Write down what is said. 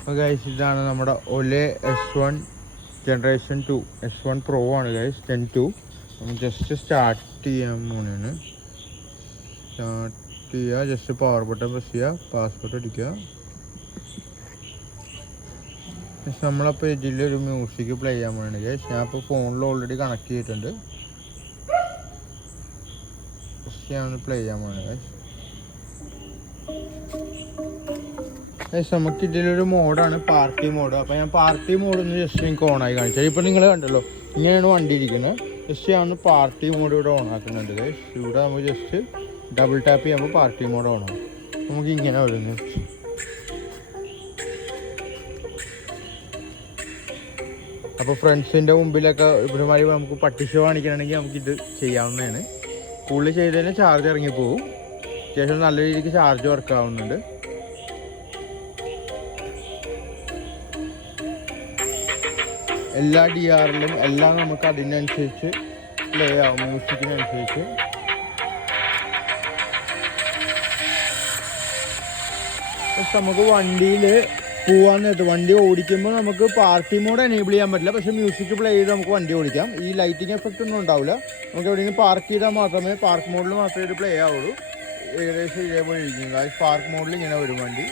അപ്പോൾ ഗൈസ് ഇതാണ് നമ്മുടെ ഒലെ S1 ജനറേഷൻ 2 S1 Pro ആണ് ഗൈസ് 10.2. നമ്മൾ ജസ്റ്റ് സ്റ്റാർട്ട് ചെയ്യാൻ പോണെയാണ്. സ്റ്റാർട്ട് ചെയ്യുക, ജസ്റ്റ് പവർ ബട്ടൺ പ്രസ് ചെയ്യുക, പാസ്വേഡ് അടിക്കുക. നമ്മളപ്പോൾ ഇതിലൊരു മ്യൂസിക് പ്ലേ ചെയ്യാൻ പോകണേ ഗൈസ്. ഞാൻ ഇപ്പോൾ ഫോണിൽ ഓൾറെഡി കണക്ട് ചെയ്തിട്ടുണ്ട്. ജസ്റ്റ് ഞാൻ പ്ലേ ചെയ്യാൻ പോകണേ ഗൈസ്. നമുക്ക് ഇതിലൊരു മോഡാണ് പാർട്ടി മോഡ്. അപ്പോൾ ഞാൻ പാർട്ടി മോഡ് ഒന്ന് ജസ്റ്റ് നിങ്ങൾക്ക് ഓണായി കാണിച്ചാൽ. ഇപ്പോൾ നിങ്ങൾ കണ്ടല്ലോ ഇങ്ങനെയാണ് വണ്ടി ഇരിക്കുന്നത്. ജസ്റ്റ് ഞാൻ പാർട്ടി മോഡ് ഇവിടെ ഓൺ ആക്കുന്നുണ്ട് ഗൈസ്. ഇവിടെ നമുക്ക് ജസ്റ്റ് ഡബിൾ ടാപ്പ് ചെയ്യുമ്പോൾ പാർട്ടി മോഡ് ഓണാകും. നമുക്ക് ഇങ്ങനെ വരുന്നു. അപ്പോൾ ഫ്രണ്ട്സിൻ്റെ മുമ്പിലൊക്കെ ഇവരുമായി നമുക്ക് പട്ടിഷ കാണിക്കണമെങ്കിൽ നമുക്കിത് ചെയ്യാവുന്നതാണ്. കൂടുതൽ ചെയ്തതിന് ചാർജ് ഇറങ്ങിപ്പോവും. അത്യാവശ്യം നല്ല രീതിക്ക് ചാർജ് വർക്ക് ആവുന്നുണ്ട്. എല്ലാ DRLും എല്ലാം നമുക്ക് അതിനനുസരിച്ച് പ്ലേ ആവും, മ്യൂസിക്കിനനുസരിച്ച്. നമുക്ക് വണ്ടിയിൽ പോകാൻ നേരത്ത് വണ്ടി ഓടിക്കുമ്പോൾ നമുക്ക് പാർട്ടി മോഡ് എനേബിൾ ചെയ്യാൻ പറ്റില്ല. പക്ഷേ മ്യൂസിക് പ്ലേ ചെയ്ത് നമുക്ക് വണ്ടി ഓടിക്കാം. ഈ ലൈറ്റിംഗ് എഫക്റ്റ് ഒന്നും ഉണ്ടാവില്ല. നമുക്ക് എവിടെയെങ്കിലും പാർക്ക് ചെയ്താൽ മാത്രമേ പാർക്ക് മോഡിൽ മാത്രമേ ഇത് പ്ലേ ആവുള്ളൂ. ഏകദേശം ഇതേപോലെ ഇരിക്കും. പാർക്ക് മോഡിൽ ഇങ്ങനെ വരും വണ്ടി.